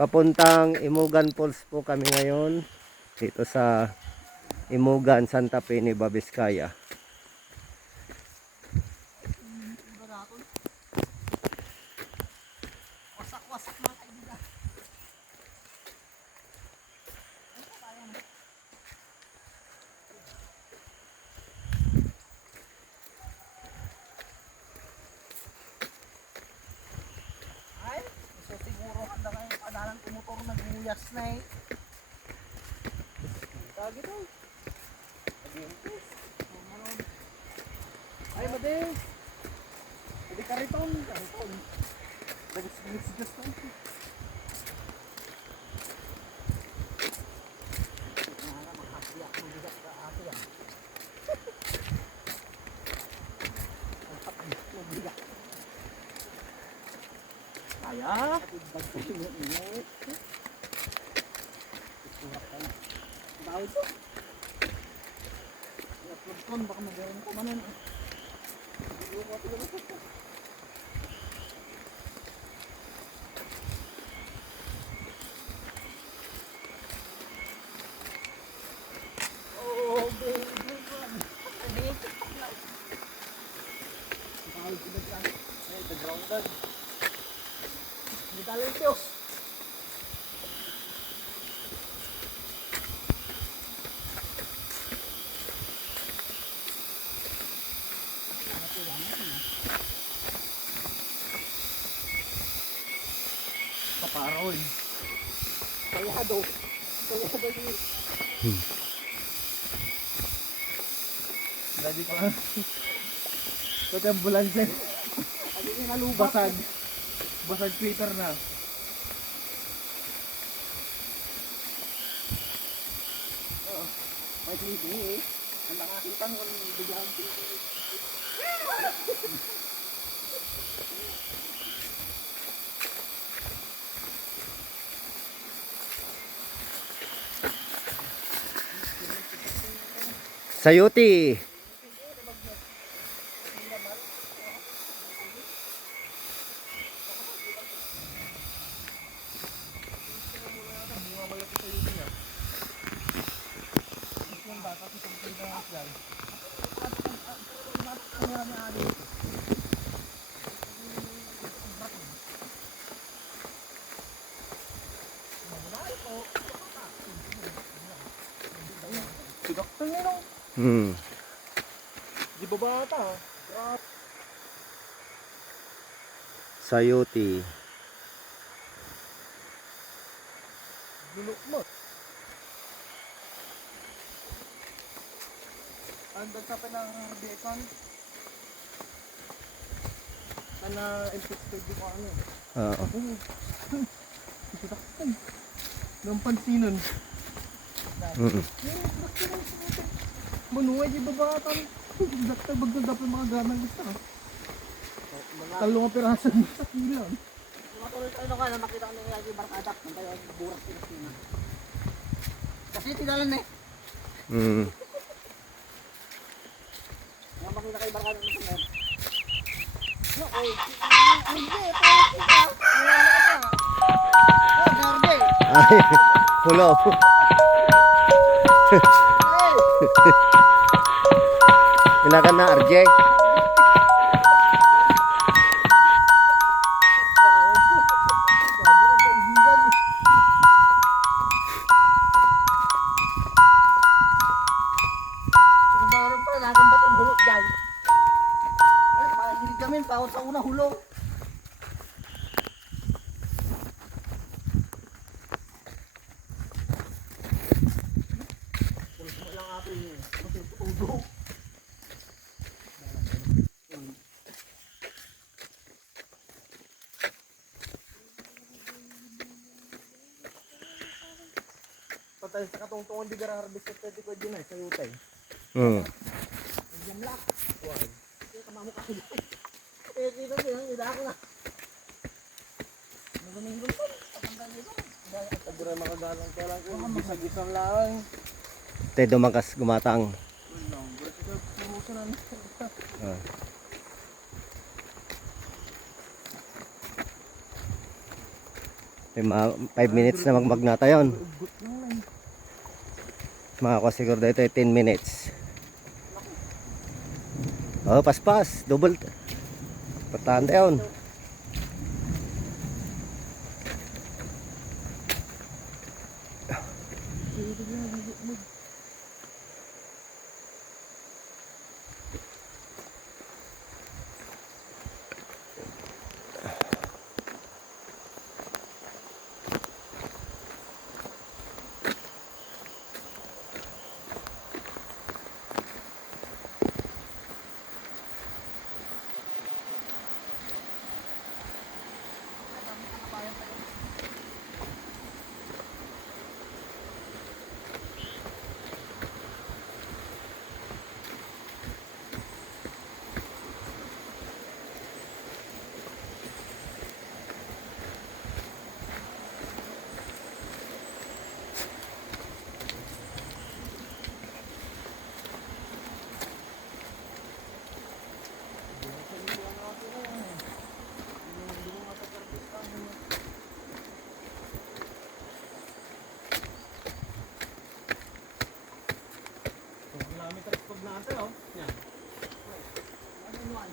Papuntang Imugan Falls po kami ngayon. Dito sa Imugan, Santa Fe, Nueva Vizcaya. Wasak-wasak mga kaibigan. Ay, so siguro handa kayo padalan kumotor nagmuyas na eh. Tagi daw. Ay, madeng. Hindi kariton. Kariton. Nagsigas na. Kaya? Tao ito. Kon baka magayon ko manon. Oh, baby. Ay, the-grounded. Medallios. Paparoy. Kayado. Kayado ni. Lagi pa. Ito yung bulansin. Basag. Basag Twitter na. Oh, may TV eh. Ang nakakita mo biglang TV. Sayuti. Doktor nyo no? Di ba bata? Sayuti. Lulok mo. Andan sa pa ng Bicon. Sana infected ko ano. Oo. Nang pansinon. Manuay di babatan. Dakta bagong dapat mga ganang gusto. Talong pirasan sa kilo. Ano ka na makita ko na yung barkadak ng tayo burak Pilipinas. Kasi tinalan eh. Yung makita kayo barkadak ng tayo. Ay, pulo. Kailangan na, RJ. Pawat sa una hulog. Patay sa katungtungan di gara harvest ko pwede ko din ay sa utay. Jamlak. Why? Yung kamamo ka. Dito din ako na. Nagumingol ko. Patanggal nito. Tagura makagalang ka lang ko. Bisag-isang lang. Te dumakas gumatang. 5 minutes na magmag na tayo. Ugot lang lang. Makakuha siguro dito 10 minutes. Oh, paspas. Double. Patahan tayo. Kilometers pag natin, oh. Yan. Ano yan?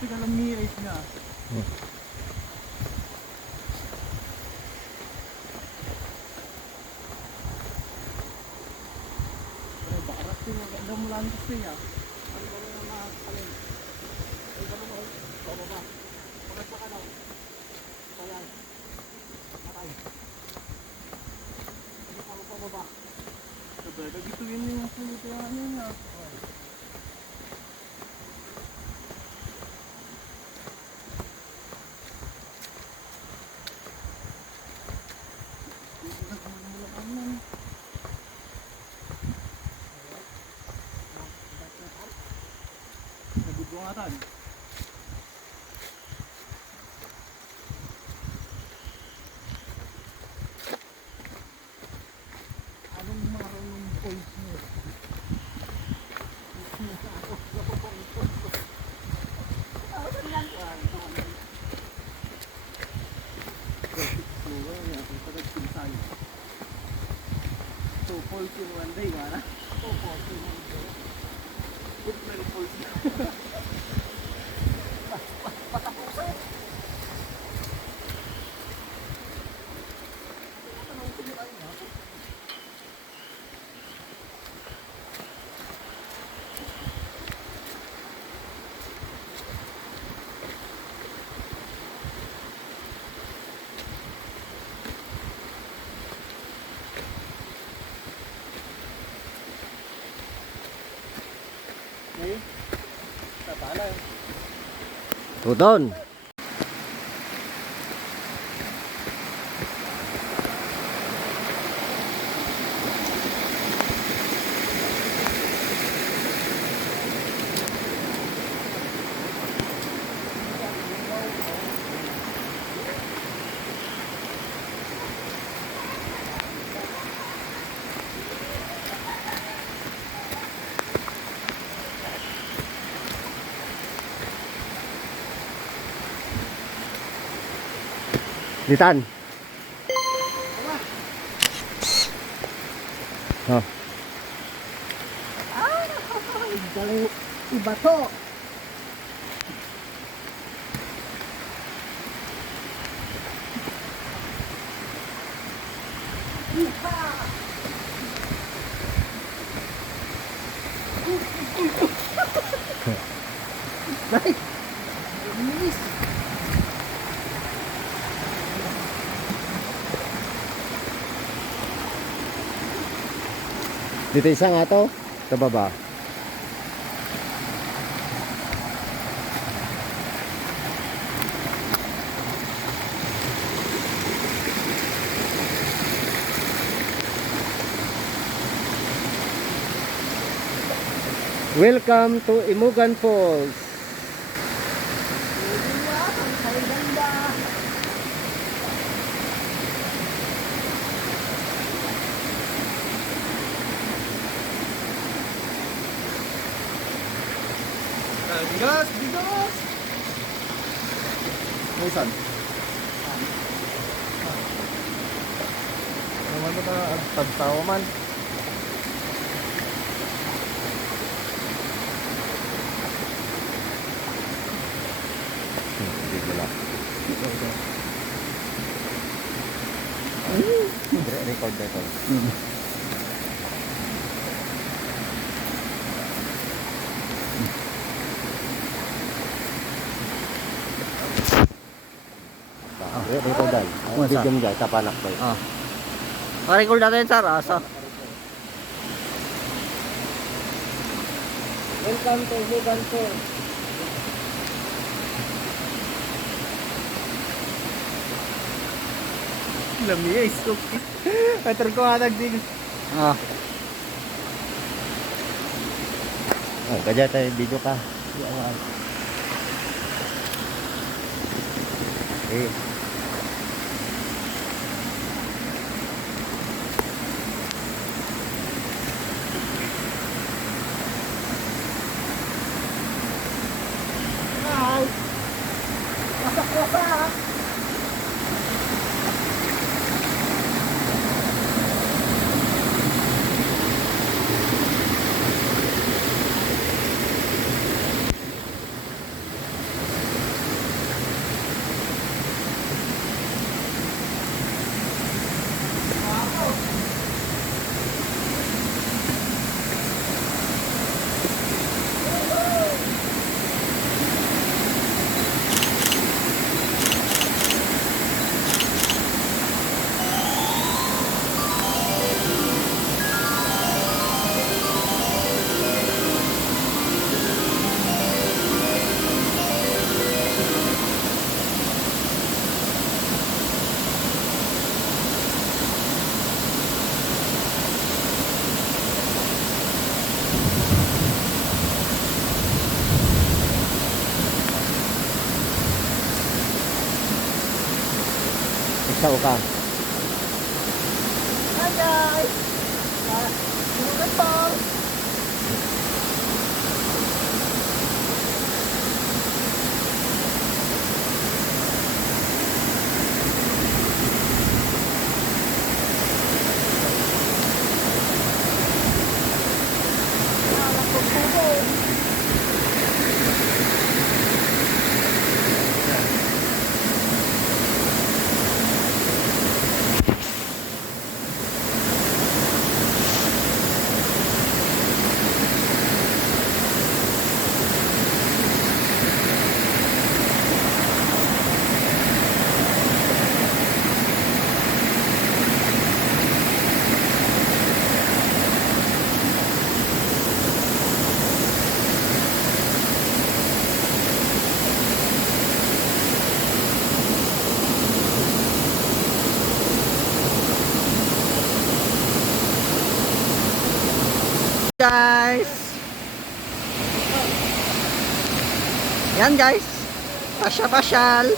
Tingnan lang miis niya. Pero bakarat din ang ganda mo lang kasi niya. Ano ba yung mga kalin? Ay, gano'n mo. Pababa. Bakit pa ka daw? Ayan. Patay. Hindi pa pababa. Sabi, nagituin niyo yung sulit yung ano niya. Nagugungatan. Anong marunong points mo? So, points yung one day, wala? So, points yung one day. Good pero points na. Patapusin! Ngayon, sa balay. Tudon. Litan. Oh. Galing iba to. Nice. Nice. Dito isa nga to. Sa baba. Welcome to Imugan Falls. Ang ganda. Bigas! Bigas! Musan. Naman mo na tagtawa man. Hindi wala. Record na ito. Recordan. Bigyan dyan, tapanak ko. Ah. Pa-record natin, sir. Asa? Welcome to Imugan Falls. Lamia is cookie. Pater ko hatag din. Ah. Oh, kaya tayo video ka. Eh. Hi! Wasak-wasak! Sao ka? Hi guys! Inugan po! Guys! Yan guys! Pasya-pasyal!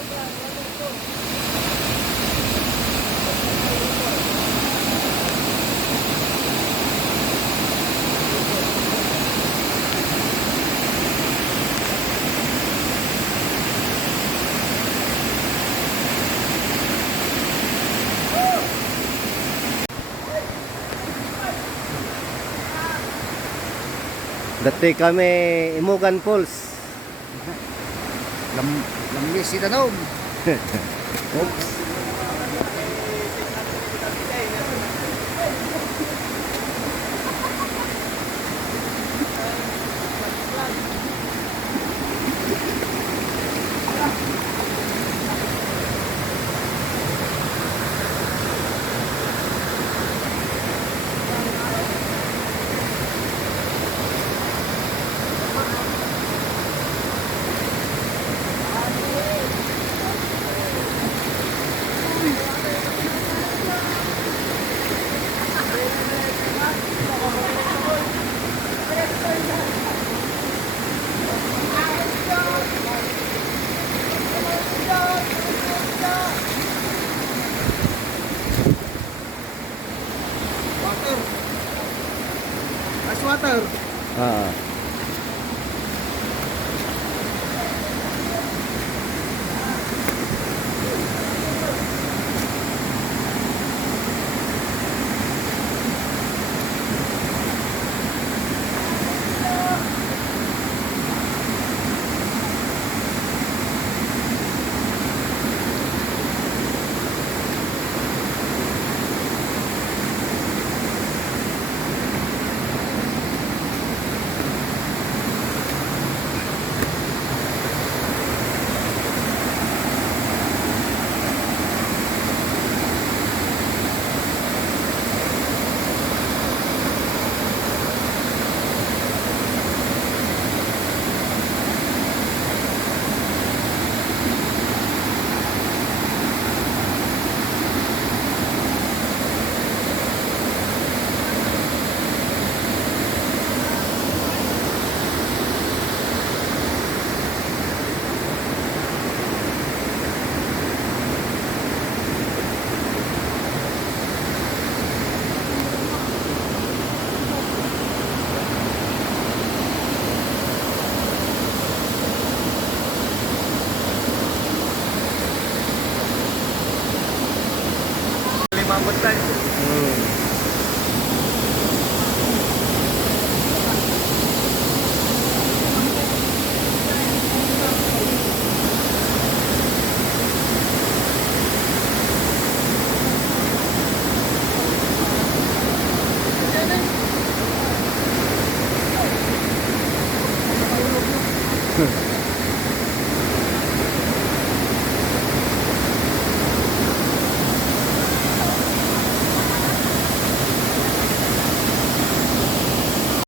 Dati kami Imugan Falls. Lamlis si Tanom! Oops. Water! Ice water! Ah. Limamot tayo. Ano